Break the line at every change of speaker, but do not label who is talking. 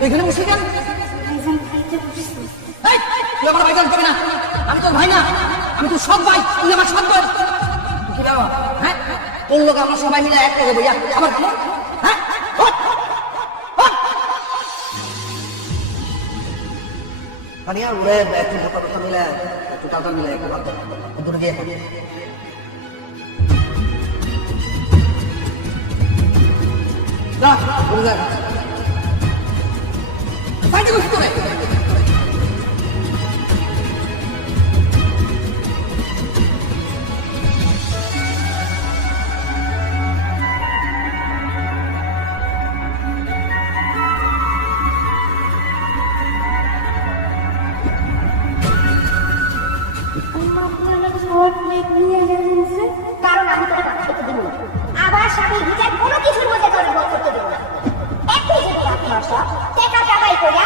এখানে বসে কেন আমার আমি তোর ভাই না। আমি তোর সব ভাই। তুই আমার সব ভাই হ্যাঁ? লোক আমরা সবাই মিলে এক করে বইয়া আমার হ্যাঁ। মানে আর ওরে একটু কথা কথা মিলে, একটু টাকা মিলে, একটু দূরে গিয়ে
তুমি আমি তোমার কথা খেতে আবার সাথে বিচার কোনো কিছুর মধ্যে তোর বক্তব্য দেব না। একই জীবন আপনার সব টাকা টাকাই করে